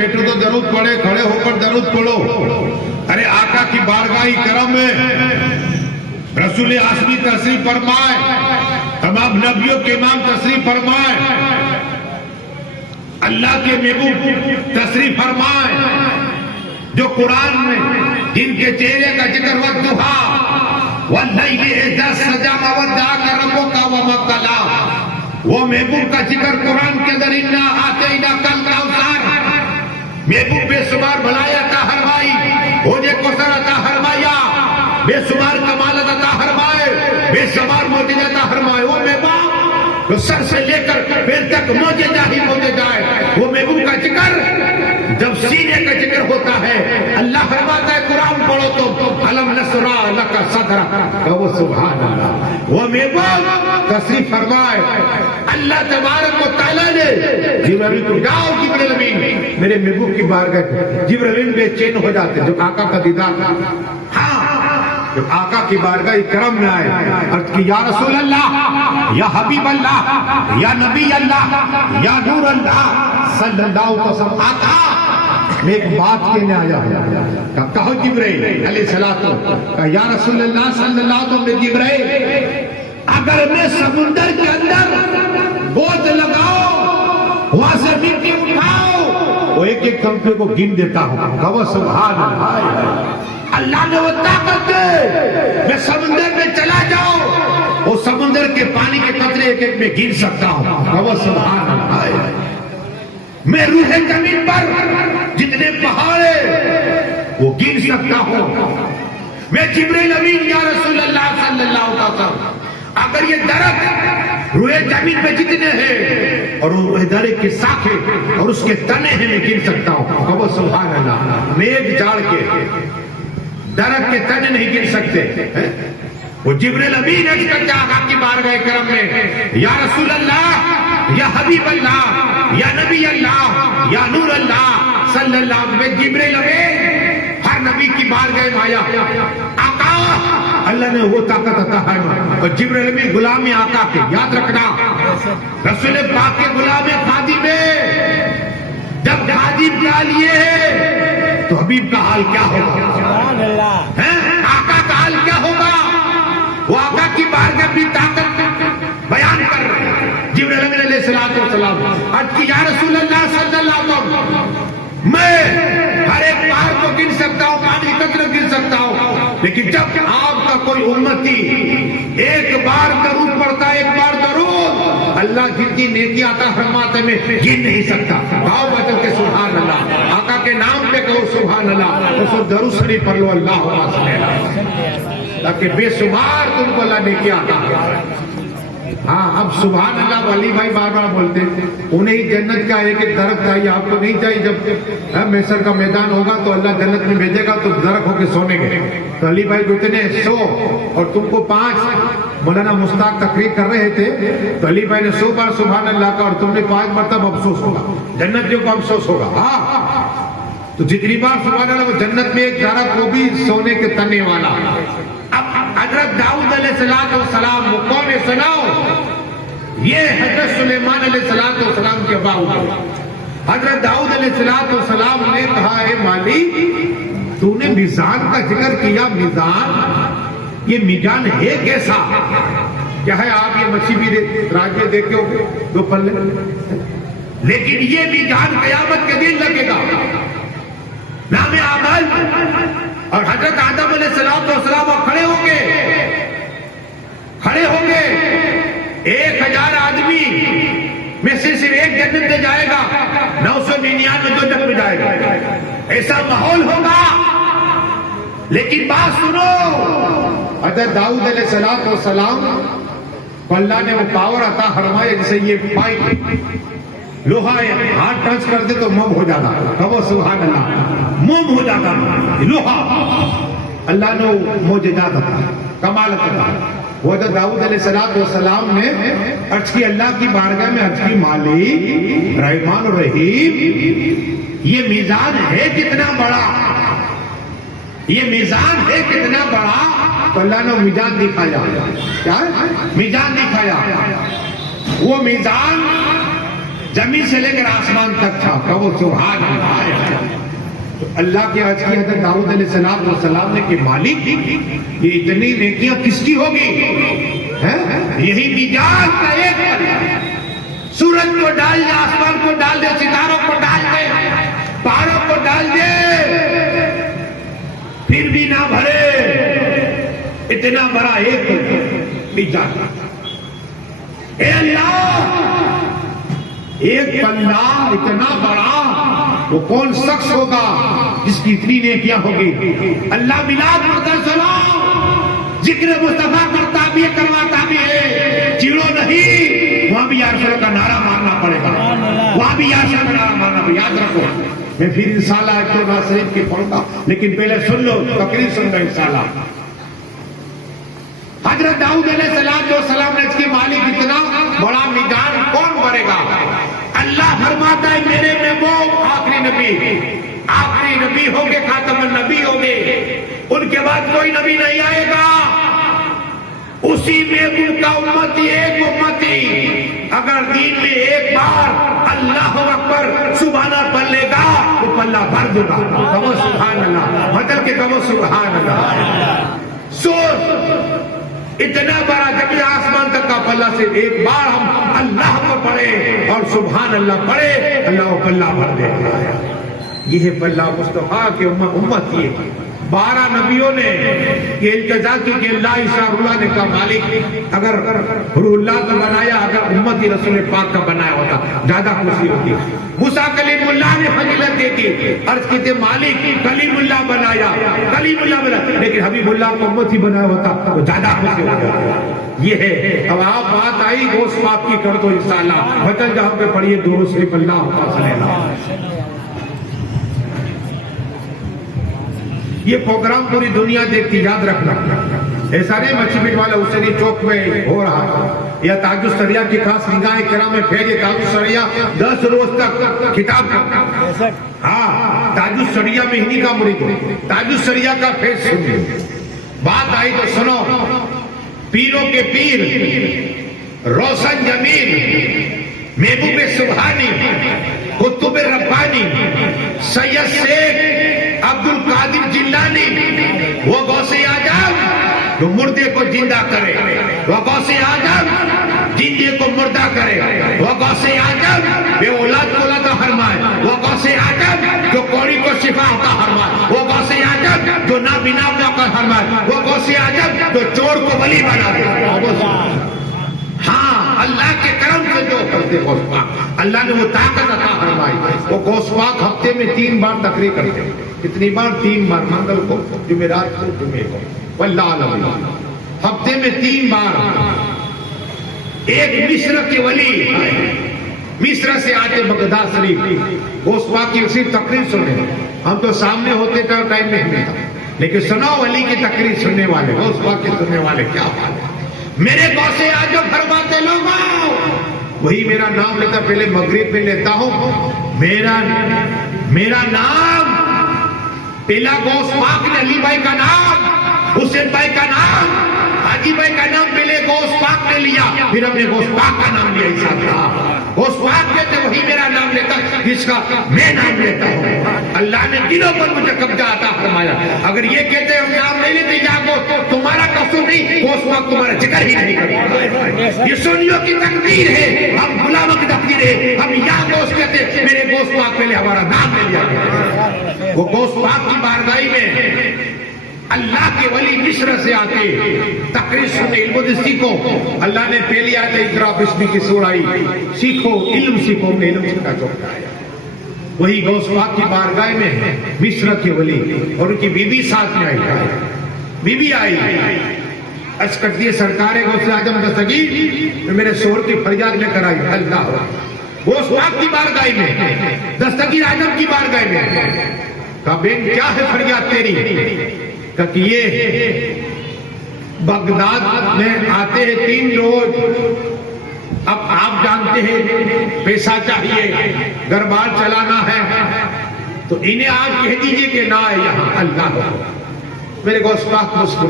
بیٹھے تو درود پڑھے, کھڑے ہو کر درود پڑھو. ارے آقا کی بارگاہ کرم میں رسول اعظمی تشریف فرمائے, تمام نبیوں کے امام تشریف فرمائے, اللہ کے محبوب تشریف فرمائے, جو قرآن میں جن کے چہرے کا ذکر والضحیٰ واللیل اذا سجا ما ودعک ربک وما قلی, وہ محبوب کا ذکر قرآن کے اندر انا اعطیناک الکوثر, محبوب بے شمار بھلائی عطا فرمائی, حوض کوثر عطا فرمایا, بے شمار کمالات عطا فرمائے, بے شمار معجزات عطا فرمائے. وہ محبوب تو سر سے لے کر پیر تک معجزہ ہی معجزہ ہے. وہ محبوب کا ذکر جب سینے کا ذکر ہوتا ہے, اللہ فرماتا ہے قرآن پڑھو تو الم نشرح لک صدرک, کہو سبحان اللہ. وہ محبوب تشریف فرمائے, اللہ تبارک و تعالیٰ نے جبرائیل کو جاؤ جبرائیل امین میرے محبوب کی بارگاہ. جبرائیل بے چین ہو جاتے جب آقا کا دیدار, ہاں جب آقا کی بارگاہ کرم میں آئے, عرض کی یا رسول اللہ, یا حبیب اللہ, یا نبی اللہ, یا نور اللہ صلی اللہ علیہ وسلم. آقا میں ایک بات کہنے آیا ہوں. کہو جبرائیل علیہ السلام, یا رسول اللہ صلی اللہ علیہ وسلم. جبرائیل اگر میں سمندر کے اندر گود لگاؤ, وہاں سے مٹی اٹھاؤ, وہ ایک ایک تمغے کو گن دیتا ہوں. کہو سبحان اللہ. اللہ نے وہ طاقت دے, میں سمندر میں چلا جاؤں, وہ سمندر کے پانی کے قطرے ایک ایک میں گن سکتا ہوں. کہو سبحان اللہ. میں روح زمین پر جتنے پہاڑے وہ گن سکتا ہوں. میں جبرائیل امین یا رسول اللہ صلی اللہ علیہ وسلم, اگر یہ درخت روح زمین پہ جتنے ہیں اور وہ درخت کی شاخیں اور اس کے تنے ہیں میں گن سکتا ہوں. کہو سبحان اللہ. میغ جھاڑ کے درخت کے تنے نہیں گر سکتے. وہ جبرائیل امین عرض کرتے آقا کی بارگاہ کرم میں, یا رسول اللہ, یا حبیب اللہ, یا نبی اللہ, یا نور اللہ صلی اللہ علیہ وسلم. جبرائیل امین ہر نبی کی بارگاہ میں آیا. آقا اللہ نے وہ طاقت عطا ہے. اور جبرائیل امین غلام آقا کے, یاد رکھنا رسول پاک کے غلام خادم میں, جب خادم کیا لیے تو حبیب کا حال کیا ہوگا, آقا کا حال کیا ہوگا. وہ آقا کی بارگاہ کی طاقت بیان کر رہے ہیں. جبرائیل امین علیہ السلام عرض کی یا رسول اللہ صلی اللہ علیہ وسلم, میں ہر ایک پہاڑ کو گن سکتا ہوں, پانی قطرے گن سکتا ہوں, لیکن جب آپ کا کوئی امتی ایک بار درود پڑھتا ہے, ایک بار درود, اللہ جتنی نیکی عطا فرماتا ہے میں گن نہیں سکتا. گاؤ بچوں کے سبحان اللہ, آقا کے نام پہ کہو سبحان اللہ, اس کو درود شریف پڑھ لو اللہ تاکہ بے شمار تم کو اللہ نیکی عطا فرمائے. ہاں اب سبحان اللہ ولی بھائی بار بار بولتے, انہیں ہی جنت کا ایک ایک درخت چاہیے, آپ کو نہیں چاہیے. جب محشر کا میدان ہوگا تو اللہ جنت میں بھیجے گا تو درخت ہو کے سونے گے. تو علی بھائی کو اتنے 100 اور تم کو 5, مولانا مشتاق تقریر کر رہے تھے تو علی بھائی نے 100 بار سبحان اللہ کا اور تم نے 5 مرتبہ افسوس ہوگا, جنتیوں کو افسوس ہوگا. ہاں تو جتنی بار سبحان اللہ وہ جنت میں ایک درخت وہ بھی سونے کے تنے والا. اب حضرت داؤد علیہ السلام وہ کون ہے سناؤ, یہ حضرت سلیمان علیہ السلام کے باؤ. حضرت داؤد علیہ السلام نے کہا ہے مالی تو نے میزان کا ذکر کیا, میزان یہ میزان ہے کیسا, کیا ہے آپ یہ مچھی بھی راج میں دیکھتے ہو دو پلے, لیکن یہ میزان قیامت کے دن لگے گا. نام اعمال اور حضرت آدم علیہ السلام کھڑے ہوں گے 1000 آدمی میں سے صرف ایک جنت میں جائے گا, 999 جنت میں جائے گا. ایسا ماحول ہوگا. لیکن بات سنو, حضرت داؤد علیہ السلام کو اللہ نے وہ پاور عطا فرمایا جسے یہ پائپ لوہا ہاتھ ٹچ کر دے تو موم ہو جاتا. کہو سبحان اللہ, موم ہو جاتا لوہا. اللہ نے معجزات عطا, کمالات عطا. وہ جو داؤد علیہ السلام نے عرض کی اللہ کی بارگاہ میں, عرض کی مالک رحمان الرحیم یہ میزان ہے کتنا بڑا, یہ میزان ہے کتنا بڑا. تو اللہ نے میزان دکھایا. کیا میزان دکھایا؟ وہ میزان زمین سے لے کر آسمان تک تھا کہ وہ سبحان اللہ. تو اللہ کے عرض کی حضرت داؤد علیہ السلام نے کہ مالک یہ اتنی نیکیاں کس کی ہوگی؟ یہی میزان کا ایک پل. سورج کو ڈال دے, آسمان کو ڈال دے, ستاروں کو ڈال دے, پہاڑوں کو ڈال دے, پھر بھی نہ بھرے اتنا بڑا ایک میزان. اے اللہ, ایک پلہ اتنا بڑا وہ کون شخص ہوگا جس کی اتنی نیکیاں ہوگی؟ اللہ میلاد پڑھتا سلام, ذکر مصطفیٰ کرتا بھی ہے, کرواتا بھی ہے, چیڑو نہیں, وہاں بھی یا رسول اللہ کا نعرہ مارنا پڑے گا, وہاں بھی یا رسول اللہ کا نعرہ مارنا پڑے گا. یاد رکھو, میں پھر انشاءاللہ ایک تو ناز شریف کی پڑھوں گا, لیکن پہلے سن لو, تقریر سن لو انشاءاللہ. حضرت داؤد علیہ السلام نے اس کی مالک اتنا بڑا میدان کون بھرے گا؟ اللہ فرماتا ہے میرے میں وہ آخری نبی ہوں گے, خاتم النبی ہوں گے, ان کے بعد کوئی نبی نہیں آئے گا. اسی میں ان کا امتی, ایک امتی اگر دین میں ایک بار اللہ اکبر سبحانہ پڑھ لے گا تو پلہ بھر دے گا. کہو سبحان اللہ, بدل کے کہو سبحان اللہ. سوچ, اتنا بڑا جب آسمان تک کا پلہ سے ایک بار ہم اللہ کو پڑھے اور سبحان اللہ پڑھے, اللہ کو پلہ بھر دے گا. یہ پلہ مصطفیٰ کے امت کی 12 نبیوں نے یہ التجا کی کہ اللہ عیسیٰ اللہ نے کہا مالک اگر روح اللہ کا بنایا, اگر امتی رسول پاک کا بنایا ہوتا زیادہ خوشی ہوتی. موسیٰ کلیم اللہ نے فضیلت دیتی, عرض کی تھے مالک کلیم اللہ بنایا, لیکن حبیب اللہ کو امتی بنایا ہوتا تو زیادہ خوشی ہوتی. یہ ہے. اب آپ بات آئی گوشت پاک کی کر دو انشاءاللہ, وطن جہاں پہ پڑھیے درود شریف اللہ صلی اللہ. یہ پروگرام پوری دنیا دیکھتی, یاد رکھنا. ایسا نہیں مچھی میٹ والا حسینی چوک میں ہو رہا, یا تاج السریہ کی خاص نگاہ کرام میں بھیجے. تاج السریہ 10 روز تک کتاب کا, ہاں تاج السریہ میں ہی کا مرید ہو, تاج السریہ کا فیض سنیے. بات آئی تو سنو. پیروں کے پیر, روشن جمیل, محبوب سبحانی, قطب ربانی, سید شیخ عبد القادر جیلانی, وہ غوث اعظم جو مردے کو زندہ کرے, وہ غوث اعظم زندے کو مردہ کرے, وہ غوث اعظم بے اولاد کو عطا فرمائے, وہ غوث اعظم جو کوڑی کو شفا عطا فرمائے, وہ غوث اعظم جو نابینا عطا فرمائے, وہ غوث اعظم جو چور کو ولی بنا دے. ہاں اللہ کے کرم سے جو کرتے غوث پاک, اللہ نے وہ طاقت عطا فرمائی. وہ غوث پاک ہفتے میں 3 بار تقریر کرتے. کتنی بار؟ 3 بار. منگل کو, جمعرات کو, جمعے کو. واللہ علم, ہفتے میں 3 بار. ایک مصر کے ولی مصر سے آتے بغداد شریف غوث پاک کی صرف تقریر سننے. ہم تو سامنے ہوتے تھے, ٹائم نہیں ملتا, لیکن سنو ولی کی تقریر سننے والے, غوث پاک کے سننے والے, کیا بات ہے. میرے غوث اعظم فرماتے لوگوں, وہی میرا نام لیتا, پہلے مغرب میں لیتا ہوں. میرا نام پہلا غوث پاک نے علی بھائی کا نام, حسین بھائی کا نام, حاجی بھائی کا نام پہلے غوث پاک نے لیا, پھر ہم نے غوث پاک کا نام لیا. ایسا تھا غوث پاک کہتے وہی میرا نام لیتا جس کا میں نام لیتا ہوں. اللہ نے دلوں پر مجھے قبضہ عطا فرمایا. اگر یہ کہتے ہم نام نہیں لیتے یا تمہارا قصور نہیں, غوث پاک تمہارا ذکر ہی نہیں کرتا. یہ سنیوں کی تقدیر ہے, ہم غلاموں کی تقدیر ہے. ہم یا غوث کہتے میرے غوث پاک پہلے ہمارا نام لے لیا. وہ غوث پاک کی بارگاہی میں اللہ کے ولی مصر سے آتے تقریر سننے, علم سیکھو. اللہ نے پہلی آیت اقرا بسم کی سورائی, سیکھو علم سیکھو, نے علم سیکھا چاہتا. وہی غوث پاک کی بارگاہ میں مصر کے ولی اور ان کی بیوی ساتھ میں آئی. بیوی آئی, عرض کرتی ہے سرکار غوث اعظم دستگیر میرے شوہر کی فریاد لے کر آئی. اللہ غوث پاک کی بارگاہ میں, دستگیر اعظم کی بارگاہ میں. کہا بین کیا ہے فریاد تیری؟ کہ یہ بغداد میں آتے ہیں 3 روز. اب آپ جانتے ہیں پیسہ چاہیے, گھر بار چلانا ہے, تو انہیں آپ کہہ دیجئے کہ نہ ہے یہاں. اللہ میرے غوث پاک مسکرا